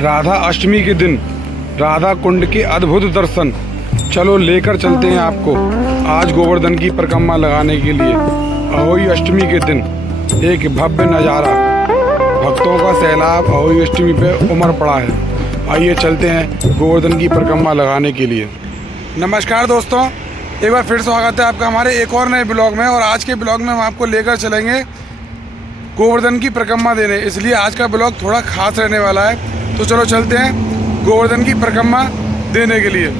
राधा अष्टमी के दिन राधा कुंड के अद्भुत दर्शन। चलो लेकर चलते हैं आपको आज गोवर्धन की परिक्रमा लगाने के लिए। अहोई अष्टमी के दिन एक भव्य नज़ारा, भक्तों का सैलाब अहोई अष्टमी पे उमड़ पड़ा है। आइए चलते हैं गोवर्धन की परिक्रमा लगाने के लिए। नमस्कार दोस्तों, एक बार फिर स्वागत है आपका हमारे एक और नए ब्लॉग में। और आज के ब्लॉग में हम आपको लेकर चलेंगे गोवर्धन की परिक्रमा देने, इसलिए आज का ब्लॉग थोड़ा खास रहने वाला है। तो चलो चलते हैं गोवर्धन की परिक्रमा देने के लिए।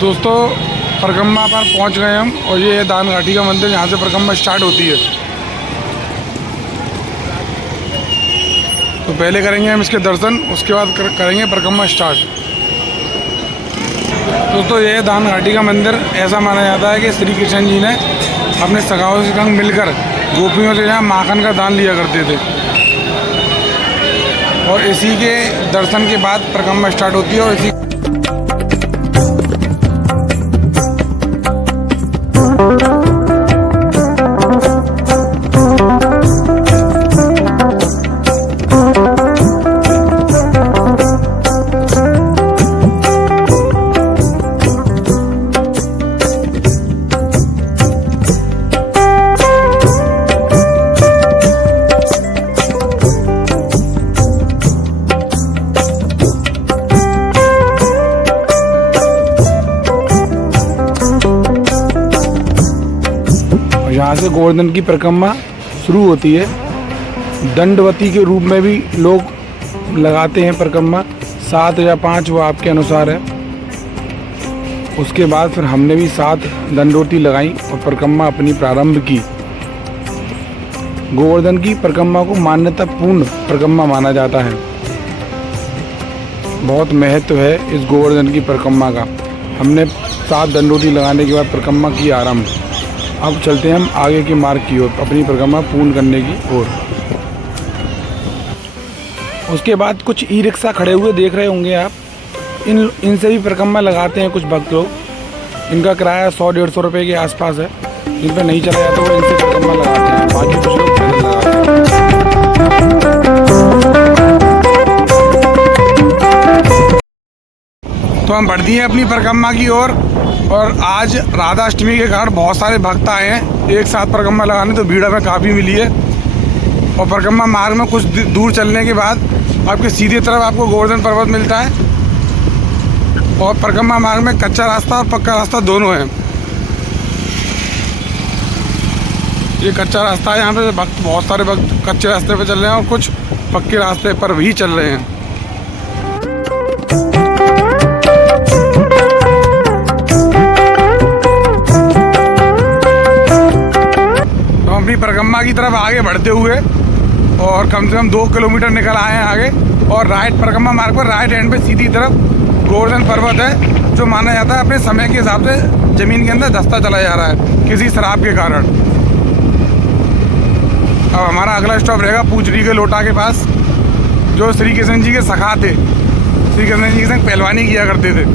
दोस्तों परिक्रमा पर पहुंच गए हम और ये है दान घाटी का मंदिर, यहाँ से परिक्रमा स्टार्ट होती है। तो पहले करेंगे हम इसके दर्शन, उसके बाद करेंगे परिक्रमा स्टार्ट। दोस्तों ये है दान घाटी का मंदिर। ऐसा माना जाता है कि श्री कृष्ण जी ने अपने सखाओं के संग मिलकर गोपियों से यहाँ माखन का दान लिया करते थे और इसी के दर्शन के बाद परिक्रमा स्टार्ट होती है। और इसी यहाँ से गोवर्धन की परिक्रमा शुरू होती है। दंडवती के रूप में भी लोग लगाते हैं परिक्रमा, 7 या 5 वो आपके अनुसार है। उसके बाद फिर हमने भी 7 दंडवती लगाई और परिक्रमा अपनी प्रारंभ की। गोवर्धन की परिक्रमा को मान्यतापूर्ण परिक्रमा माना जाता है। बहुत महत्व है इस गोवर्धन की परिक्रमा का। हमने 7 दंडवती लगाने के बाद परिक्रमा की आरंभ। अब चलते हैं हम आगे के मार्ग की ओर, अपनी परिक्रमा पूर्ण करने की ओर। उसके बाद कुछ ई रिक्शा खड़े हुए देख रहे होंगे आप। इनसे भी परिक्रमा लगाते हैं कुछ भक्त लोग। इनका किराया 100-150 रुपये के आसपास है। इन पर नहीं चला जाता वो इनसे परिक्रमा लगाते हैं। बाकी कुछ लोग पैदल लगाते हैं। तो हम बढ़ दिए अपनी परिक्रमा की ओर। और आज राधा अष्टमी के कारण बहुत सारे भक्त आए हैं एक साथ परिक्रमा लगाने, तो भीड़ हमें काफ़ी मिली है। और परिक्रमा मार्ग में कुछ दूर चलने के बाद आपके सीधे तरफ आपको गोवर्धन पर्वत मिलता है। और परिक्रमा मार्ग में कच्चा रास्ता और पक्का रास्ता दोनों है। ये कच्चा रास्ता है, यहाँ पे भक्त बहुत सारे भक्त कच्चे रास्ते पे चल रहे हैं और कुछ पक्के रास्ते पर भी चल रहे हैं। अपनी परिक्रमा की तरफ आगे बढ़ते हुए और कम से कम 2 किलोमीटर निकल आए हैं आगे। और राइट परिक्रमा मार्ग पर राइट हैंड पे सीधी तरफ गोवर्धन पर्वत है, जो माना जाता है अपने समय के हिसाब से ज़मीन के अंदर धंसता चला जा रहा है किसी शराब के कारण। अब हमारा अगला स्टॉप रहेगा पूजरी के लोटा के पास, जो श्री कृष्ण जी के सखा थे। श्री कृष्ण जी के संग पहलवानी किया करते थे।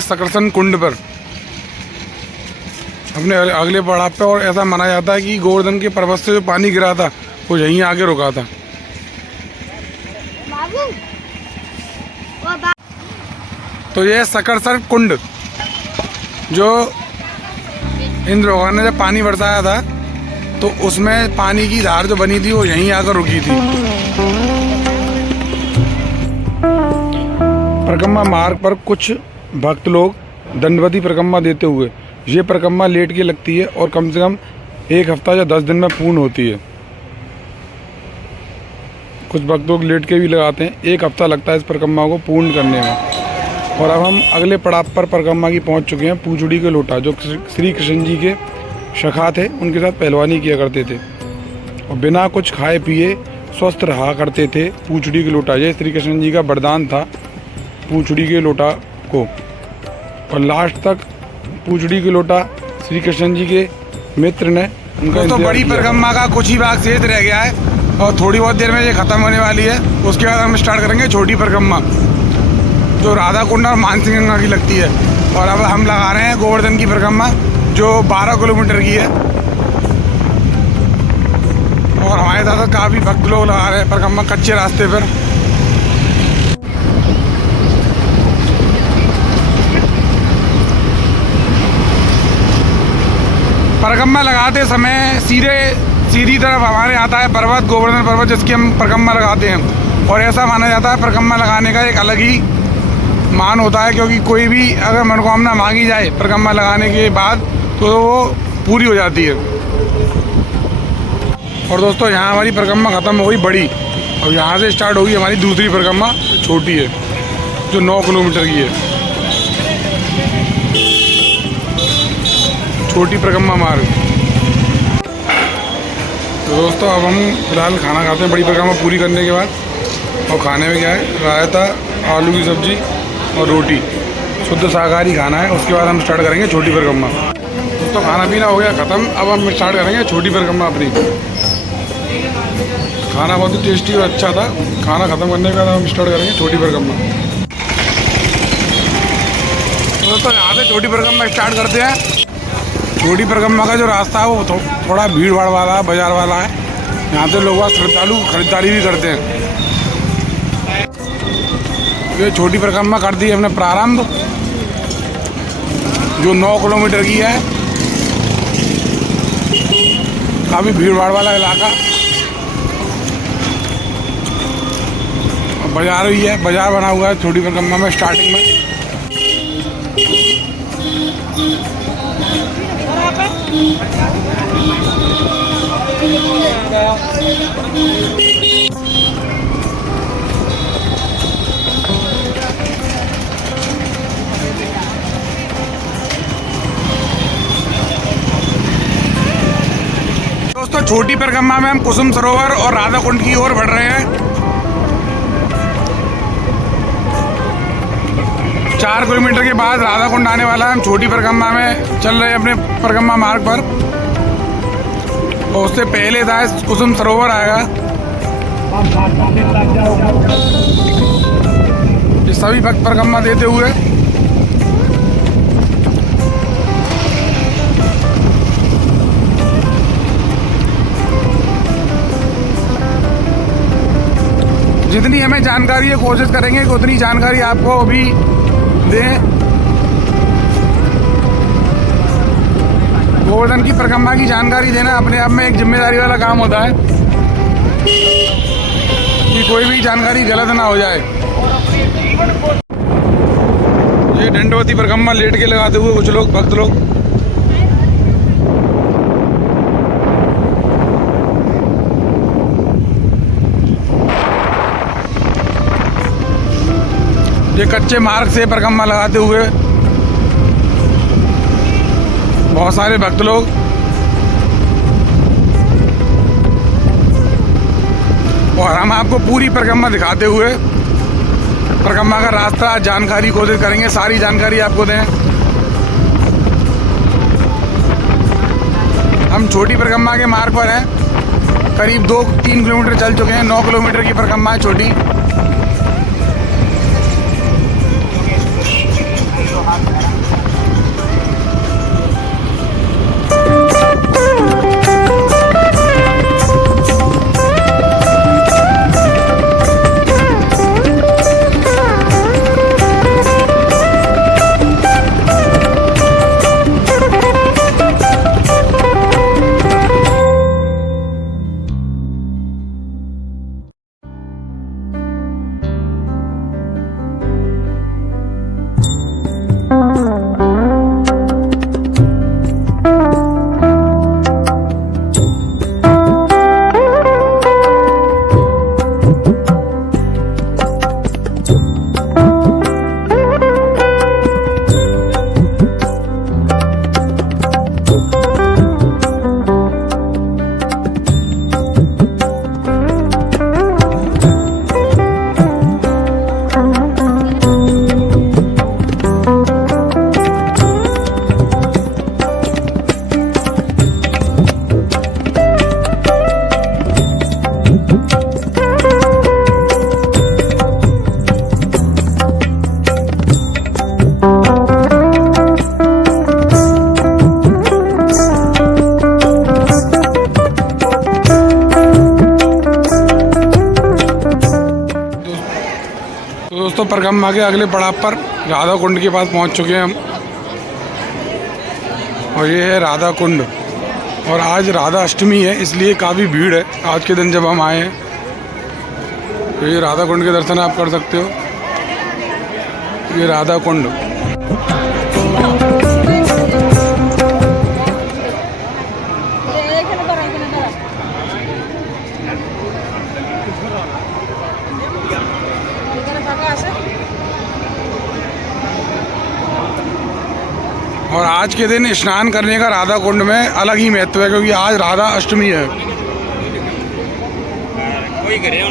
सकरसन कुंड पर अपने अगले पड़ाव पे। और ऐसा माना जाता है कि गोवर्धन के पर्वत से जो पानी गिरा था वो यहीं आगे रुका था। तो ये सकरसर कुंड, जो इंद्र भगवान ने जब पानी बरसाया था तो उसमें पानी की धार जो बनी थी वो यहीं आकर रुकी थी। परिक्रमा मार्ग पर कुछ भक्त लोग दंडवती परिक्रमा देते हुए, ये परिक्रमा लेट के लगती है और कम से कम 1 हफ्ता या 10 दिन में पूर्ण होती है। कुछ भक्त लोग लेट के भी लगाते हैं, 1 हफ्ता लगता है इस परिक्रमा को पूर्ण करने में। और अब हम अगले पड़ाव पर परिक्रमा की पहुंच चुके हैं, पूछड़ी के लोटा, जो श्री कृष्ण जी के सखा थे, उनके साथ पहलवानी किया करते थे और बिना कुछ खाए पिए स्वस्थ रहा करते थे। पूछड़ी के लोटा, ये श्री कृष्ण जी का वरदान था पूछड़ी के लोटा को। और लास्ट तक पूछड़ी के लोटा श्री कृष्ण जी के मित्र ने उनका तो बड़ी परिक्रमा का कुछ ही भाग शेष रह गया है और थोड़ी बहुत देर में ये ख़त्म होने वाली है। उसके बाद हम स्टार्ट करेंगे छोटी परिक्रमा, जो राधा कुंड और मानसिंह गंगा की लगती है। और अब हम लगा रहे हैं गोवर्धन की परिक्रमा, जो 12 किलोमीटर की है। और हमारे साथ काफ़ी भक्त लोग लगा रहे हैं परिक्रमा कच्चे रास्ते पर। परिक्रमा लगाते समय सीधी तरफ हमारे आता है पर्वत, गोवर्धन पर्वत, जिसकी हम परिक्रमा लगाते हैं। और ऐसा माना जाता है परिक्रमा लगाने का एक अलग ही मान होता है, क्योंकि कोई भी अगर मनोकामना मांगी जाए परिक्रमा लगाने के बाद तो वो पूरी हो जाती है। और दोस्तों, यहाँ हमारी परिक्रमा ख़त्म हो गई बड़ी, और यहाँ से स्टार्ट होगी हमारी दूसरी परिक्रमा, छोटी है, जो 9 किलोमीटर की है, छोटी परिक्रमा मार्ग। तो दोस्तों, अब हम फिलहाल खाना खाते हैं बड़ी परिक्रमा पूरी करने के बाद। और खाने में क्या है, रायता, आलू की सब्ज़ी और रोटी, शुद्ध शाकाहारी खाना है। उसके बाद हम स्टार्ट करेंगे छोटी परिक्रमा। दोस्तों, खाना पीना हो गया ख़त्म, अब हम स्टार्ट करेंगे छोटी परिक्रमा अपनी। खाना बहुत ही टेस्टी और अच्छा था। खाना ख़त्म करने के बाद हम स्टार्ट करेंगे छोटी परिक्रमा। दोस्तों, यहाँ से छोटी परिक्रमा स्टार्ट करते हैं। छोटी परिक्रमा का जो रास्ता है वो थोड़ा भीड़ भाड़ वाला है, बाजार वाला है। यहाँ से लोग श्रद्धालु खरीदारी भी करते हैं। ये छोटी परिक्रमा कर दी हमने प्रारंभ, जो 9 किलोमीटर की है। काफ़ी भीड़ भाड़ वाला इलाका, बाजार ही है, बाजार बना हुआ है छोटी परिक्रमा में स्टार्टिंग में। दोस्तों, छोटी परिक्रमा में हम कुसुम सरोवर और राधा कुंड की ओर बढ़ रहे हैं। 4 किलोमीटर के बाद राधा कुंड आने वाला है। हम छोटी परिक्रमा में चल रहे हैं अपने परिक्रमा मार्ग पर, और उससे पहले था कुसुम सरोवर आएगा। ये सभी भक्त परिक्रमा देते हुए जितनी हमें जानकारी है कोशिश करेंगे कि उतनी जानकारी आपको भी दें। गोवर्धन की परिक्रमा की जानकारी देना अपने आप में एक जिम्मेदारी वाला काम होता है, कि कोई भी जानकारी गलत ना हो जाए। ये दंडवती परिक्रमा लेट के लगाते हुए कुछ लोग भक्त लोग। ये कच्चे मार्ग से परिक्रमा लगाते हुए बहुत सारे भक्त लोग। और हम आपको पूरी परिक्रमा दिखाते हुए परिक्रमा का रास्ता जानकारी कोशिश करेंगे, सारी जानकारी आपको दें। हम छोटी परिक्रमा के मार्ग पर हैं, करीब 2-3 किलोमीटर चल चुके हैं। 9 किलोमीटर की परिक्रमा है छोटी। तो दोस्तों परिक्रमा के अगले पड़ाव पर राधा कुंड के पास पहुंच चुके हैं हम, और ये है राधा कुंड। और आज राधा अष्टमी है, इसलिए काफ़ी भीड़ है आज के दिन जब हम आए हैं। तो ये राधा कुंड के दर्शन आप कर सकते हो, ये राधा कुंड। और आज के दिन स्नान करने का राधा कुंड में अलग ही महत्व है, क्योंकि आज राधा अष्टमी है। कोई करे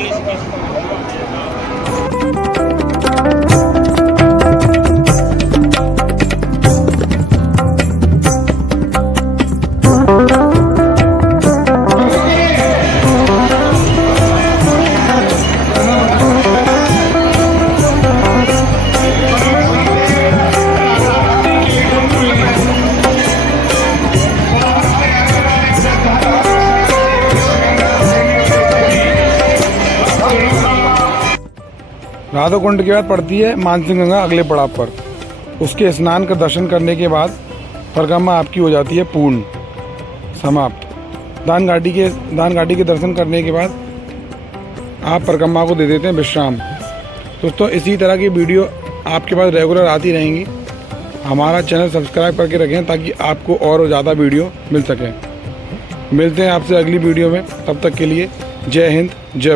राधा कुंड के बाद पड़ती है मानसिंह गंगा अगले पड़ाव पर। उसके स्नान का दर्शन करने के बाद परिक्रमा आपकी हो जाती है पूर्ण समाप्त। दान घाटी के दर्शन करने के बाद आप परिक्रमा को दे देते हैं विश्राम। दोस्तों इसी तरह की वीडियो आपके पास रेगुलर आती रहेंगी। हमारा चैनल सब्सक्राइब करके रखें ताकि आपको और ज़्यादा वीडियो मिल सके। मिलते हैं आपसे अगली वीडियो में, तब तक के लिए जय हिंद जय भारत।